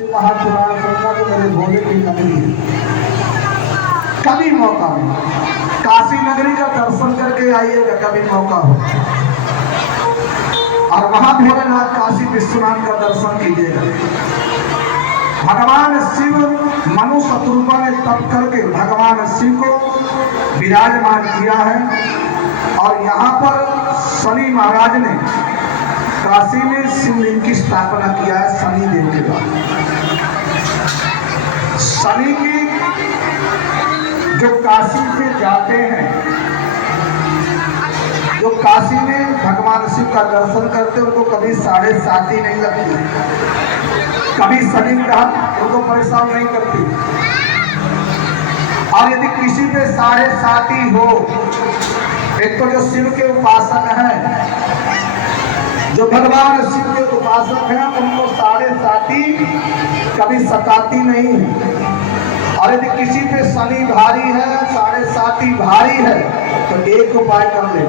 महापुराण सुनना तो मेरे भोले की नगरी है। कभी मौका मिले काशी नगरी का दर्शन करके आइएगा, कभी मौका हो, और वहां भोलेनाथ काशी विश्वनाथ का दर्शन कीजिएगा। भगवान शिव मनु शत्रुपा ने तप करके भगवान शिव को विराजमान किया है, और यहाँ पर शनि महाराज ने काशी में शिवलिंग की स्थापना किया है। शनि देव के द्वारा शनि की जो काशी से जाते हैं, जो काशी में भगवान शिव का दर्शन करते हैं, उनको कभी 7.5 ही नहीं लगती, कभी शनि ग्रह उनको परेशान नहीं करती। और यदि किसी पे 7.5 ही हो, एक तो जो शिव के उपासक हैं, जो भगवान शिव के उपासक हैं, उनको 7.5 कभी सताती नहीं है। और यदि किसी पे शनि भारी है, 7.5 भारी है, तो एक उपाय कर ले।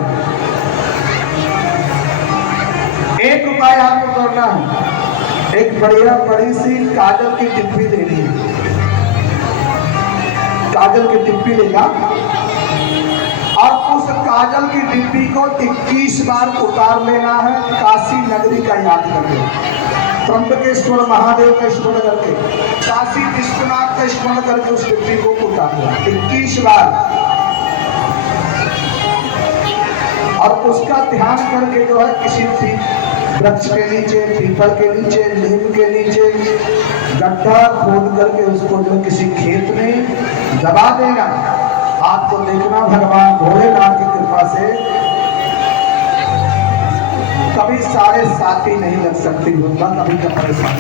एक उपाय आपको करना है, एक बढ़िया बड़ी सी काजल की टिप्पी लेनी है। काजल की टिप्पी लेगा और उस काजल की डिब्बी को 21 बार उतार लेना है। काशी नगरी का याद करके, त्र्यंबकेश्वर महादेव का स्मरण करके, काशी विश्वनाथ का स्मरण करके उस डिब्बी को उतारना 21 बार, और उसका ध्यान करके जो है किसी वृक्ष के नीचे, पीपल के नीचे, नीम के नीचे गड्ढा खोद करके उसको जो किसी खेत में दबा देना। आपको देखना भगवान भोलेनाथ की कृपा से कभी 7.5 ही नहीं लग सकती, होगा कभी का परेशान।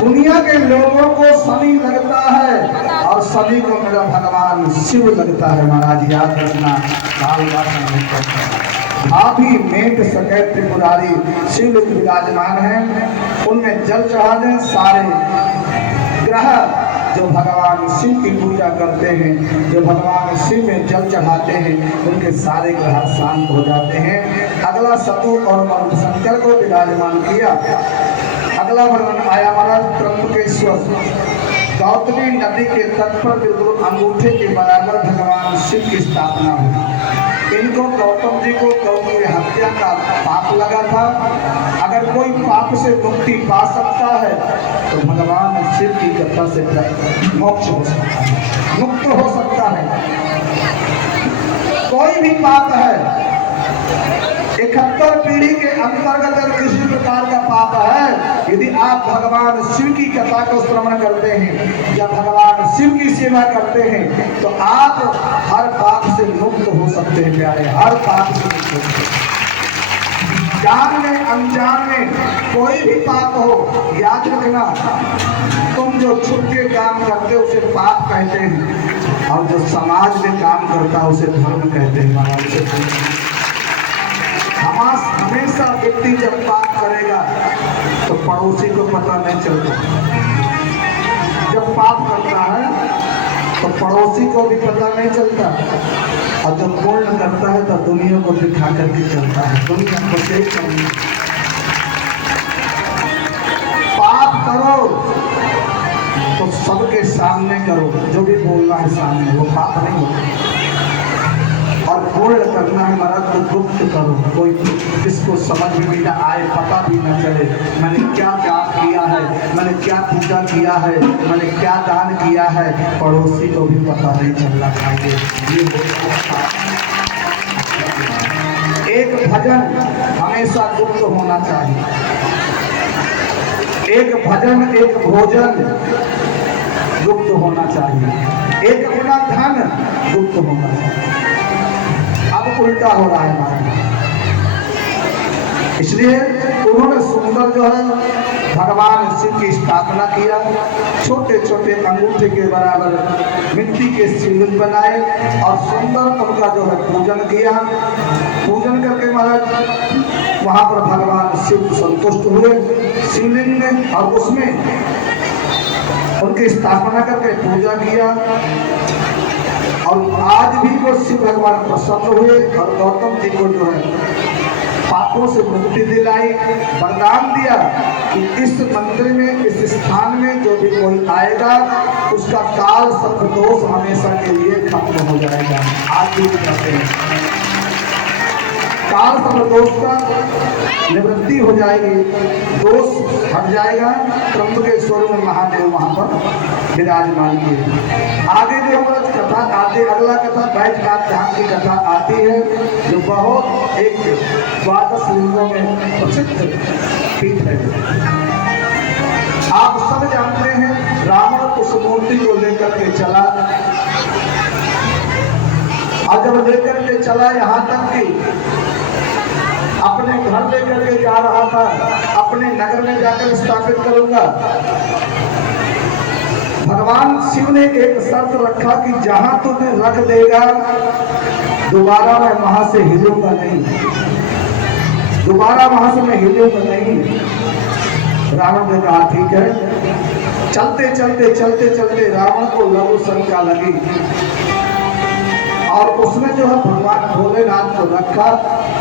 दुनिया के लोगों को शनि लगता है, और शनि को मेरा भगवान शिव लगता है। महाराज याद रखना, आप ही मेट सके त्रिपुरारी शिव विराजमान हैं, उनमें जल चढ़ा दें। सारे ग्रह जो भगवान शिव की पूजा करते हैं, जो भगवान शिव में जल चढ़ाते हैं, उनके सारे ग्रह शांत हो जाते हैं। अगला सतु और शंकर को विराजमान किया। अगला वर्णन आया महाराज त्र्यंबकेश्वर, गौतमी नदी के तट पर बिल्कुल अंगूठे के बराबर भगवान शिव की स्थापना हुई। इनको गौतम जी को गौतम की हत्या का पाप लगा था। अगर कोई पाप से मुक्ति पा सकता है तो भगवान शिव की कृपा से मोक्ष हो सकता है, मुक्त हो सकता है। कोई भी पाप है, 71 पीढ़ी के अंतर्गत अगर किसी प्रकार का पाप है, यदि आप भगवान शिव की कथा को श्रवण करते हैं या भगवान शिव की सेवा करते हैं, तो आप हर पाप से मुक्त हो सकते हैं प्यारे, हर पाप से मुक्त हो सकते हैं। जान में अनजान में कोई भी पाप हो, याद रखना, तुम जो छुप के काम करते हो उसे पाप कहते हैं, और जो समाज में काम करता है उसे धर्म कहते हैं। महाराज हमेशा व्यक्ति जब पाप करेगा तो पड़ोसी को पता नहीं चलता, जब पाप करता है तो पड़ोसी को भी पता नहीं चलता, और जब पूर्ण करता है तो दुनिया को दिखा करके चलता है, दुनिया को देख कर। पाप करो तो सबके सामने करो, जो भी बोलना है सामने, वो पाप नहीं होता। और पूर्ण करना है महाराज तो गुप्त करो, कोई किसको समझ में भी ना आए, पता भी ना चले मैंने क्या त्याग किया है, मैंने क्या पूजा किया है, मैंने क्या दान किया है, पड़ोसी को भी पता नहीं चलना चाहिए। एक भजन हमेशा गुप्त होना चाहिए, एक भजन एक भोजन गुप्त होना चाहिए, एक अपना धन गुप्त होना चाहिए। अब उल्टा हो रहा है हमारा, इसलिए उन्होंने सुंदर जो है भगवान शिव की स्थापना किया। छोटे छोटे अंगूठे के बराबर मिट्टी के शिवलिंग बनाए और सुंदर उनका जो है पूजन किया। पूजन करके महाराज वहां पर भगवान शिव संतुष्ट हुए शिवलिंग में, और उसमें उनकी स्थापना करके पूजा किया। और आज भी वो शिव भगवान प्रसन्न हुए, और गौतम जी को जो है पाप पापों से मुक्ति दिलाई, वरदान दिया कि इस मंदिर में, इस स्थान में जो भी कोई आएगा उसका काल सर्प दोष हमेशा के लिए खत्म हो जाएगा। आज भी कहते हैं काल सर्प दोष का निवृत्ति हो जाएगी, दोष हट जाएगा। त्र्यंबकेश्वर में महादेव वहां पर विराजमान किए। आगे जो हमारा कथा आती, अगला कथा बैजनाथ धाम की कथा आती है, जो बहुत एक 12 लिंगों में प्रसिद्ध पीठ है। आप सब जानते हैं रावण उस मूर्ति को लेकर के चला, और जब लेकर के चला यहाँ तक कि अपने घर लेकर के जा रहा था, अपने नगर में जाकर स्थापित करूंगा। भगवान शिव ने एक शर्त रखा कि जहां तुझे रख देगा दोबारा मैं वहां से हिलूंगा नहीं, दोबारा वहां से मैं हिलूंगा नहीं। रावण ने कहा ठीक है। चलते चलते चलते चलते रावण को लघु शंका लगी, और उसने जो है भगवान भोलेनाथ को रखा,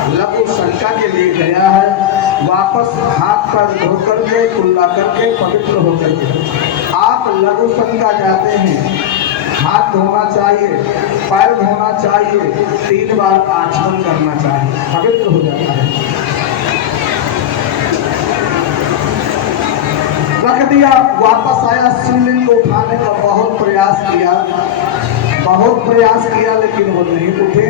लघु शंका के लिए गया है, वापस हाथ पैर धो करके कुल्ला करके पवित्र होकर के। आप लघु शंका जाते हैं, हाथ धोना चाहिए, पैर धोना चाहिए, 3 बार आचमन करना चाहिए, पवित्र हो जाता है। रख दिया, वापस आया, शिवलिंग को उठाने का बहुत प्रयास किया, लेकिन वो नहीं उठे।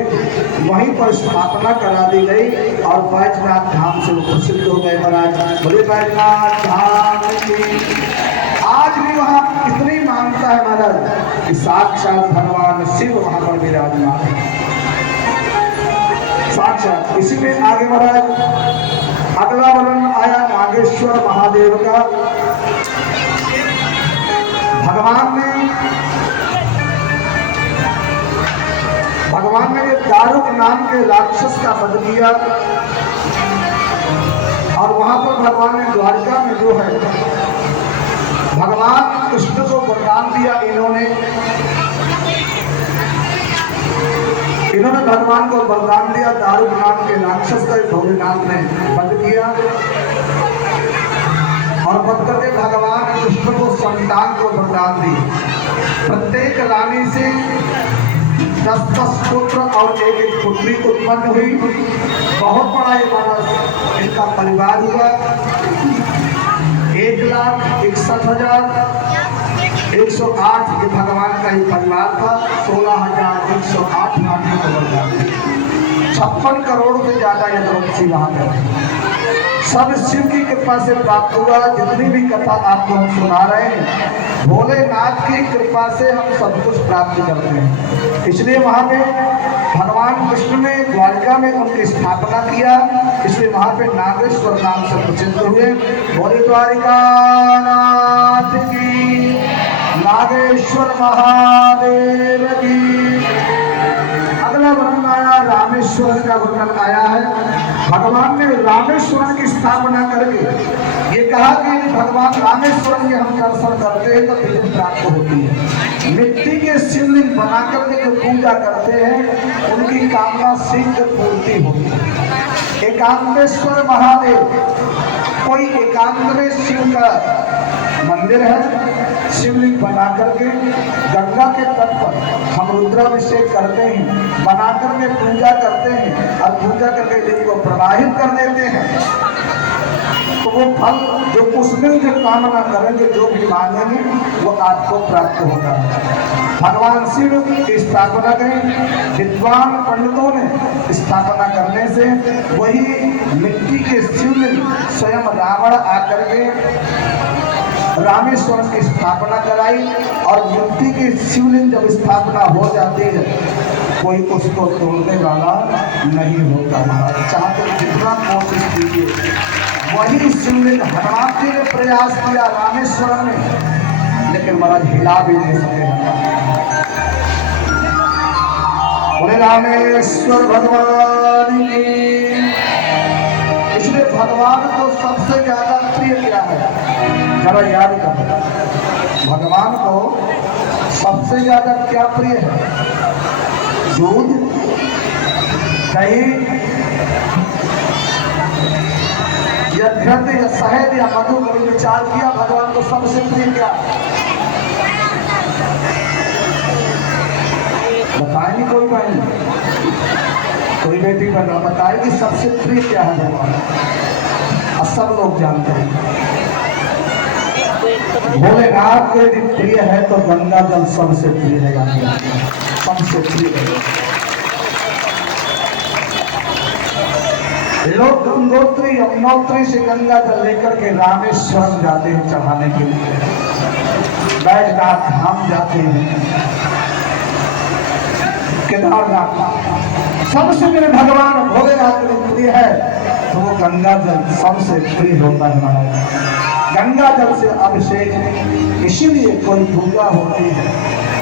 वहीं पर स्थापना करा दी गई और बैजनाथ धाम से वो प्रसिद्ध हो गए। महाराज बोले बैजनाथ धाम की। आज भी वहाँ इतनी मान्यता है महाराज कि साक्षात भगवान शिव वहां पर विराजमान है, साक्षात। इसी में आगे महाराज अगला वर्णन आया नागेश्वर महादेव का। भगवान ने ये दारुक नाम के राक्षस का वध किया, और वहां पर भगवान ने द्वारका में जो है भगवान कृष्ण को वरदान दिया। इन्होंने भगवान को वरदान दिया, दारुक नाम के राक्षस का भोलेनाथ ने वध किया, और वध करके भगवान कृष्ण को संतान को वरदान दी। प्रत्येक रानी से 10 पुत्र और एक पुत्री उत्पन्न हुई। बहुत बड़ा इनका परिवार हुआ। 1,61,108 ये भगवान का ही परिवार था। 16,108 नानी को वरदान दी। 56 करोड़ से ज्यादा यदुवंशी वहां पर सब शिव की कृपा से प्राप्त हुआ। जितनी भी कथा आपको हम सुना रहे हैं, भोलेनाथ की कृपा से हम सब कुछ प्राप्त करते हैं। इसलिए वहां पे भगवान कृष्ण ने द्वारका में उनकी स्थापना किया, इसलिए वहां पे नागेश्वर नाम से प्रसिद्ध हुए। बोले द्वारिका नाथ की, नागेश्वर महादेव की। अगला वर्णन आया रामेश्वर का वर्णन आया है। भगवान ने रामेश्वर की स्थापना करके ये कहा कि भगवान रामेश्वर के हम दर्शन करते हैं तो फिर प्राप्त होती है। मिट्टी के शिवलिंग बना करके जो पूजा करते हैं उनकी कामना शीघ्र पूर्ति होती है। एकांतेश्वर महादेव, कोई एकांत में शिव का मंदिर है, शिवलिंग बना करके गंगा के तट पर हम रुद्राभिषेक करते हैं, बना करके पूजा करते हैं, और पूजा करके दिन को प्रवाहित कर देते हैं, तो वो फल जो उसमें जो कामना करेंगे, जो भी मांगेंगे, वो आपको प्राप्त होगा। भगवान शिव की स्थापना करें, विद्वान पंडितों ने स्थापना करने से वही मिट्टी के शिवलिंग स्वयं रावण आकर के रामेश्वर की स्थापना कराई, और मिट्टी की शिवलिंग जब स्थापना हो जाती है कोई उसको तोड़ने वाला नहीं होता। चाहते जितना कोशिश कीजिए, वही शिवलिंग हनुमान जी ने प्रयास किया रामेश्वर में, लेकिन महाराज हिला भी नहीं सके। बोले रामेश्वर भगवान की। इसलिए भगवान को सबसे ज्यादा प्रिय क्या है, जरा याद करो, भगवान को सबसे ज्यादा क्या प्रिय है? दूध, दही, या घृत या शहद या मधु कभी विचार किया भगवान को सबसे प्रिय क्या? बताएगी कोई बहन, कोई बेटी बना बताएगी सबसे प्रिय क्या है भगवान? और सब लोग जानते हैं भोलेनाथ को यदि प्रिय है तो गंगा जल सबसे प्रिय है, सबसे प्रिय है। लोग गंगोत्री यमुनोत्री से गंगा जल लेकर के रामेश्वरम जाते हैं चढ़ाने के लिए, बैजनाथ धाम जाते हैं, केदारनाथ। सबसे मेरे भगवान भोलेनाथ के प्रिय है तो वो गंगा जल सबसे प्रिय होता है महाराज। गंगा जल से अभिषेक, इसीलिए कोई पूजा होती है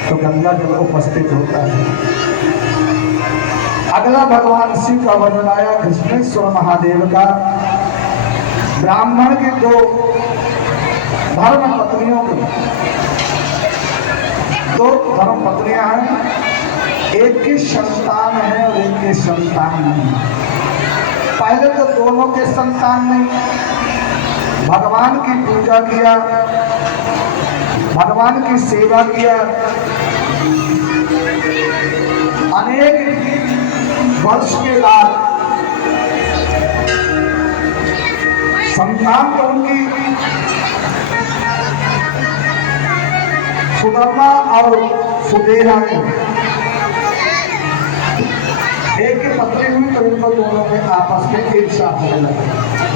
तो गंगा जल उपस्थित होता है। अगला भगवान शिव का वर्णन आया कृष्णेश्वर महादेव का। ब्राह्मण के दो धर्म पत्नियों के, दो धर्म पत्नियां हैं, एक की संतान है और एक की संतान नहीं। पहले तो दोनों के संतान नहीं, भगवान की पूजा किया, भगवान की सेवा किया, अनेक वर्ष के बाद संतान तो उनकी सुदामा और सुदेहा एक की पत्नी हुई तो उनको दोनों में आपस में ईर्ष्या होने लगी।